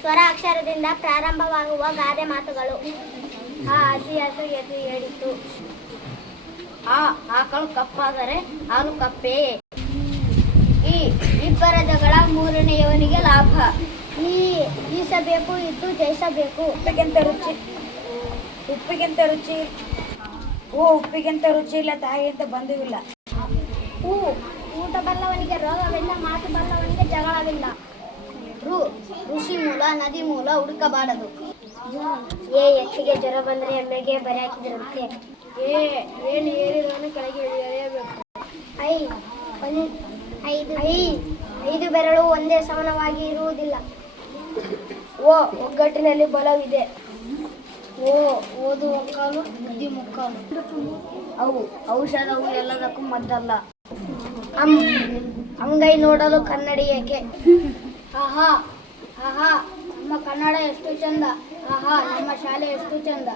ಸ್ವರ ಅಕ್ಷರದಿಂದ ಪ್ರಾರಂಭವಾಗುವ ಗಾದೆ ಮಾತುಗಳು. ಆ ಅತಿ ಹಸು ಎದ್ದು ಹೇಳಿತು. ಆಕಳು ಕಪ್ಪಾದರೆ ಹಾಲು ಕಪ್ಪೆ. ಈ ಇಬ್ಬರ ಜಗಳ ಮೂರನೆಯವನಿಗೆ ಲಾಭ. ಈಸಬೇಕು ಇದ್ದು ಜಯಿಸಬೇಕು. ಉಪ್ಪಿಗಿಂತ ರುಚಿ ಉಪ್ಪಿಗಿಂತ ರುಚಿ ಇಲ್ಲ ತಾಯಿಗಿಂತ ಬಂಧುವಿಲ್ಲ. ಊಟ ಬಲ್ಲವನಿಗೆ ರೋಗವಿಲ್ಲ, ಮಾತು ಬಲ್ಲವನಿಗೆ ಜಗಳವಿಲ್ಲ. ಋಷಿ ಮೂಲ ನದಿ ಮೂಲ ಹುಡುಕಬಾರದು. ಎತ್ತಿಗೆ ಜ್ವರ ಬಂದರೆ ಎಮ್ಮೆಗೆ ಬರೆ ಹಾಕಿದ್ರಂತೆ. ಏನು ಏರಿದವನು ಕೆಳಗೆ ಇಳಿಯಲೇಬೇಕು. ಐದು ಬೆರಳು ಒಂದೇ ಸಮಾನವಾಗಿ ಇರುವುದಿಲ್ಲ. ಒಗ್ಗಟ್ಟಿನಲ್ಲಿ ಬಲವಿದೆ. ಓದು ಒಕ್ಕಾಲು, ಬುದ್ಧಿ ಮುಕ್ಕಾಲು. ಔಷಧವು ಎಲ್ಲದಕ್ಕೂ ಮದ್ದಲ್ಲ. ಅಂಗೈ ನೋಡಲು ಕನ್ನಡಿ ಏಕೆ? ಆಹಾ ನಮ್ಮ ಕನ್ನಡ ಎಷ್ಟು ಚಂದ. ಆಹಾ ನಮ್ಮ ಶಾಲೆ ಎಷ್ಟು ಚಂದ.